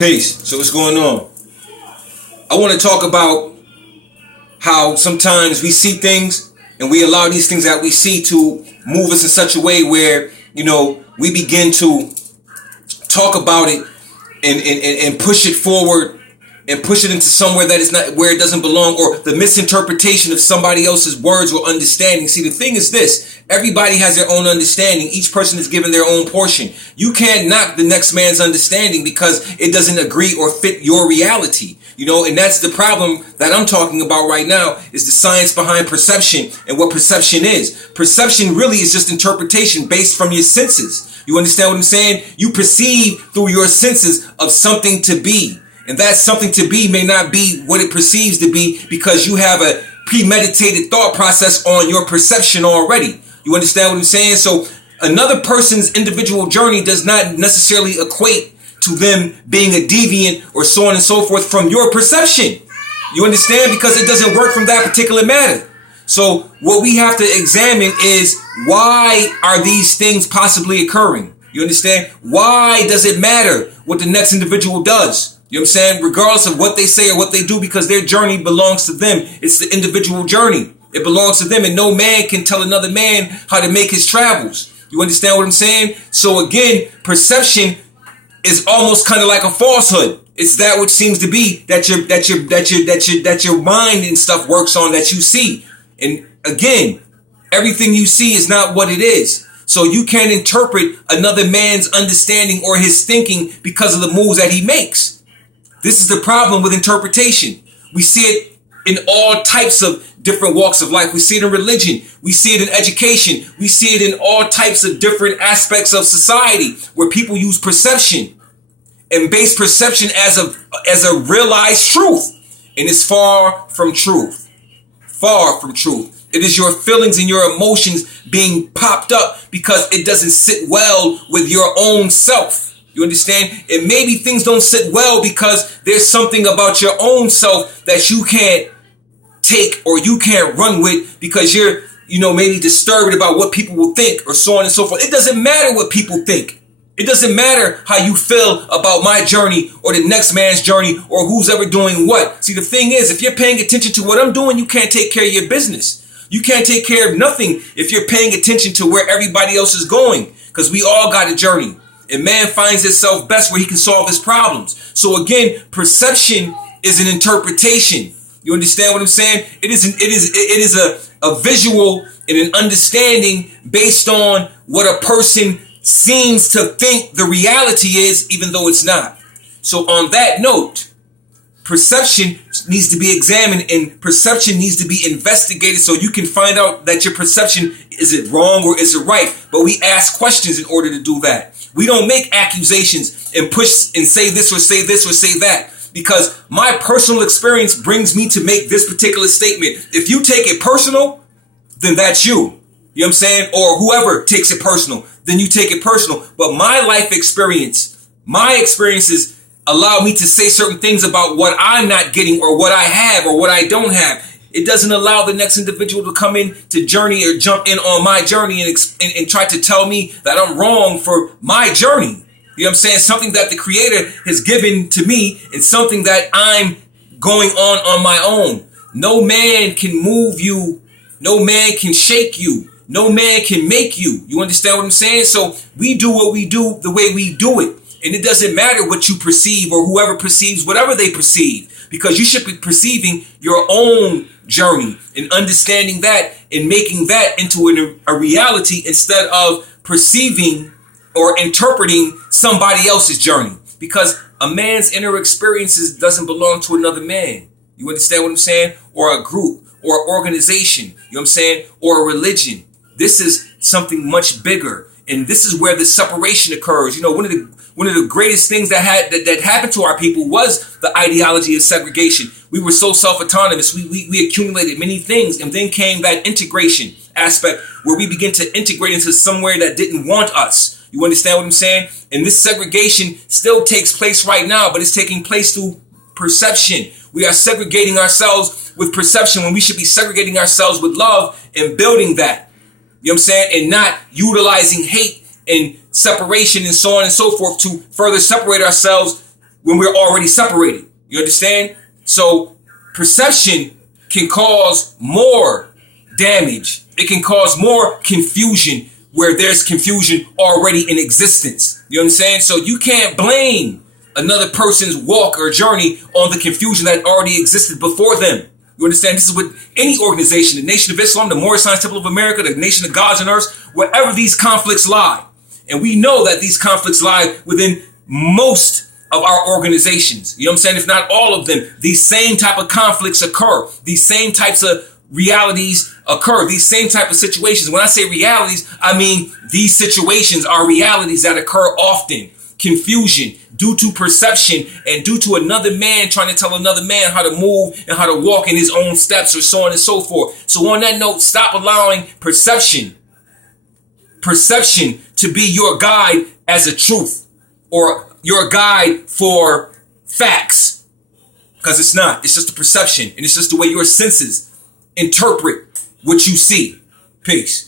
Peace. So what's going on? I want to talk about how sometimes we see things and we allow these things that we see to move us in such a way where, we begin to talk about it and push it forward and push it into somewhere that is not where it doesn't belong, or the misinterpretation of somebody else's words or understanding. See, the thing is this: everybody has their own understanding. Each person is given their own portion. You can't knock the next man's understanding because it doesn't agree or fit your reality. And that's the problem that I'm talking about right now, is the science behind perception and what perception is. Perception really is just interpretation based from your senses. You understand what I'm saying? You perceive through your senses of something to be. And that something to be may not be what it perceives to be because you have a premeditated thought process on your perception already. You understand what I'm saying? So another person's individual journey does not necessarily equate to them being a deviant or so on and so forth from your perception. You understand? Because it doesn't work from that particular matter. So what we have to examine is, why are these things possibly occurring? You understand? Why does it matter what the next individual does? You know what I'm saying? Regardless of what they say or what they do, because their journey belongs to them. It's the individual journey. It belongs to them, and no man can tell another man how to make his travels. You understand what I'm saying? So again, perception is almost kind of like a falsehood. It's that which seems to be that your mind and stuff works on, that you see. And again, everything you see is not what it is. So you can't interpret another man's understanding or his thinking because of the moves that he makes. This is the problem with interpretation. We see it in all types of different walks of life. We see it in religion. We see it in education. We see it in all types of different aspects of society where people use perception and base perception as a realized truth. And it's far from truth. Far from truth. It is your feelings and your emotions being popped up because it doesn't sit well with your own self. You understand? And maybe things don't sit well because there's something about your own self that you can't take or you can't run with because you're, maybe disturbed about what people will think or so on and so forth. It doesn't matter what people think. It doesn't matter how you feel about my journey or the next man's journey or who's ever doing what. See, the thing is, if you're paying attention to what I'm doing, you can't take care of your business. You can't take care of nothing if you're paying attention to where everybody else is going, because we all got a journey. And man finds himself best where he can solve his problems. So again, perception is an interpretation. You understand what I'm saying? It is a visual and an understanding based on what a person seems to think the reality is, even though it's not. So on that note, perception needs to be examined and perception needs to be investigated so you can find out that your perception, is it wrong or is it right? But we ask questions in order to do that. We don't make accusations and push and say this or say this or say that, because my personal experience brings me to make this particular statement. If you take it personal, then that's you. You know what I'm saying? Or whoever takes it personal, then you take it personal. But my life experience, my experiences allow me to say certain things about what I'm not getting or what I have or what I don't have. It doesn't allow the next individual to come in to journey or jump in on my journey and try to tell me that I'm wrong for my journey. You know what I'm saying? Something that the Creator has given to me and something that I'm going on my own. No man can move you. No man can shake you. No man can make you. You understand what I'm saying? So we do what we do the way we do it. And it doesn't matter what you perceive or whoever perceives whatever they perceive, because you should be perceiving your own journey and understanding that and making that into a reality instead of perceiving or interpreting somebody else's journey, because a man's inner experiences doesn't belong to another man. You understand what I'm saying? Or a group or organization, you know what I'm saying? Or a religion. This is something much bigger. And this is where the separation occurs. One of the greatest things that happened to our people was the ideology of segregation. We were so self-autonomous. We accumulated many things, and then came that integration aspect where we begin to integrate into somewhere that didn't want us. You understand what I'm saying? And this segregation still takes place right now, but it's taking place through perception. We are segregating ourselves with perception when we should be segregating ourselves with love and building that. You know what I'm saying? And not utilizing hate and separation and so on and so forth to further separate ourselves when we're already separated. You understand? So perception can cause more damage. It can cause more confusion where there's confusion already in existence. You understand? So you can't blame another person's walk or journey on the confusion that already existed before them. You understand? This is with any organization, the Nation of Islam, the Moorish Science Temple of America, the Nation of Gods and Earths, wherever these conflicts lie. And we know that these conflicts lie within most of our organizations. You know what I'm saying? If not all of them, these same type of conflicts occur. These same types of realities occur. These same type of situations. When I say realities, I mean these situations are realities that occur often. Confusion due to perception and due to another man trying to tell another man how to move and how to walk in his own steps, or so on and so forth. So on that note, stop allowing perception to be your guide as a truth or your guide for facts, because it's not. It's just a perception, and it's just the way your senses interpret what you see. Peace.